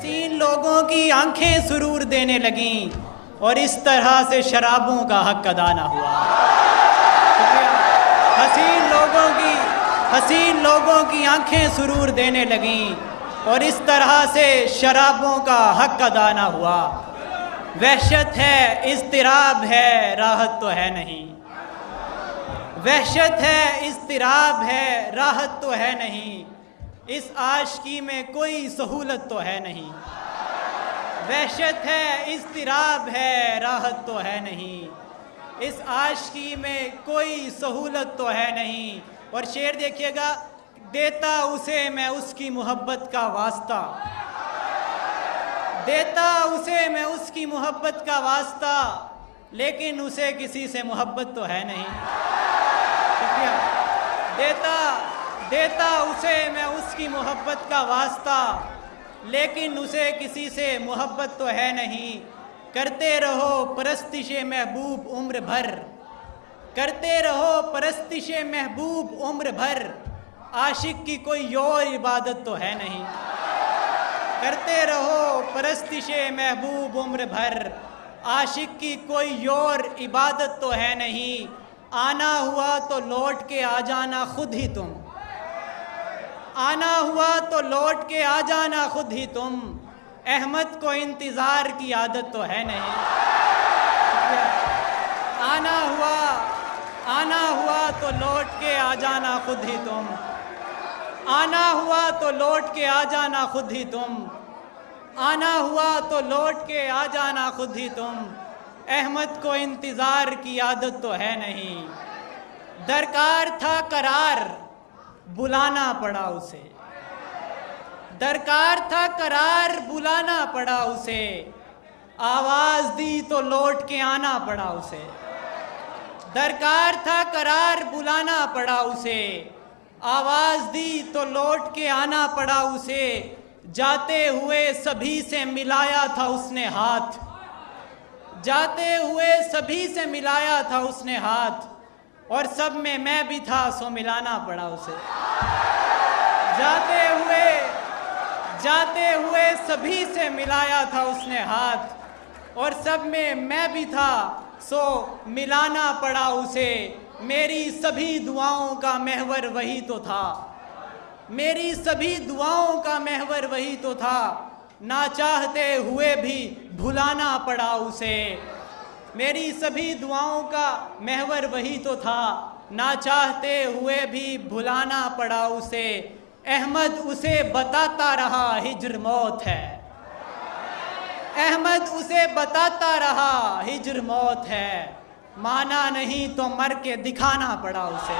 हसीन लोगों की आंखें सुरूर देने लगीं और इस तरह से शराबों का हक अदा ना हुआ। हसीन लोगों की आंखें सुरूर देने लगीं और इस तरह से शराबों का हक अदा ना हुआ। वहशत है, इज़्तिराब है, राहत तो है नहीं। वहशत है, इज़्तिराब है, राहत तो है नहीं। इस आशिकी में कोई सहूलत तो है नहीं। वहशत है, इज़्तिराब है, राहत तो है नहीं। इस आशिकी में कोई सहूलत तो है नहीं। और शेर देखिएगा, देता उसे मैं उसकी मोहब्बत का वास्ता, देता उसे मैं उसकी मोहब्बत का वास्ता, लेकिन उसे किसी से मोहब्बत तो है नहीं। देता उसे मैं उसकी मोहब्बत का वास्ता, लेकिन उसे किसी से मोहब्बत तो है नहीं। करते रहो परस्तिशे महबूब उम्र भर, करते रहो परस्तिशे महबूब उम्र भर, आशिक की कोई और इबादत तो है नहीं। करते रहो परस्तिशे महबूब उम्र भर, आशिक की कोई और इबादत तो है नहीं। आना हुआ तो लौट के आ जाना खुद ही तुम, आना हुआ तो लौट के आ जाना खुद ही तुम, अहमद को इंतज़ार की आदत तो है नहीं। आना हुआ तो लौट के आ जाना खुद ही तुम, आना हुआ तो लौट के आ जाना खुद ही तुम, आना हुआ तो लौट के आ जाना खुद ही तुम, अहमद को इंतज़ार की आदत तो है नहीं। दरकार था करार, बुलाना पड़ा उसे, दरकार था करार, बुलाना पड़ा उसे, आवाज़ दी तो लौट के आना पड़ा उसे। दरकार था करार, बुलाना पड़ा उसे, आवाज़ दी तो लौट के आना पड़ा उसे। जाते हुए सभी से मिलाया था उसने हाथ, जाते हुए सभी से मिलाया था उसने हाथ, और सब में मैं भी था सो मिलाना पड़ा उसे। जाते हुए सभी से मिलाया था उसने हाथ, और सब में मैं भी था सो मिलाना पड़ा उसे। मेरी सभी दुआओं का महवर वही तो था, मेरी सभी दुआओं का महवर वही तो था, ना चाहते हुए भी भुलाना पड़ा उसे। मेरी सभी दुआओं का महवर वही तो था, ना चाहते हुए भी भुलाना पड़ा उसे। अहमद उसे बताता रहा हिज्र मौत है, अहमद उसे बताता रहा हिज्र मौत है, माना नहीं तो मर के दिखाना पड़ा उसे।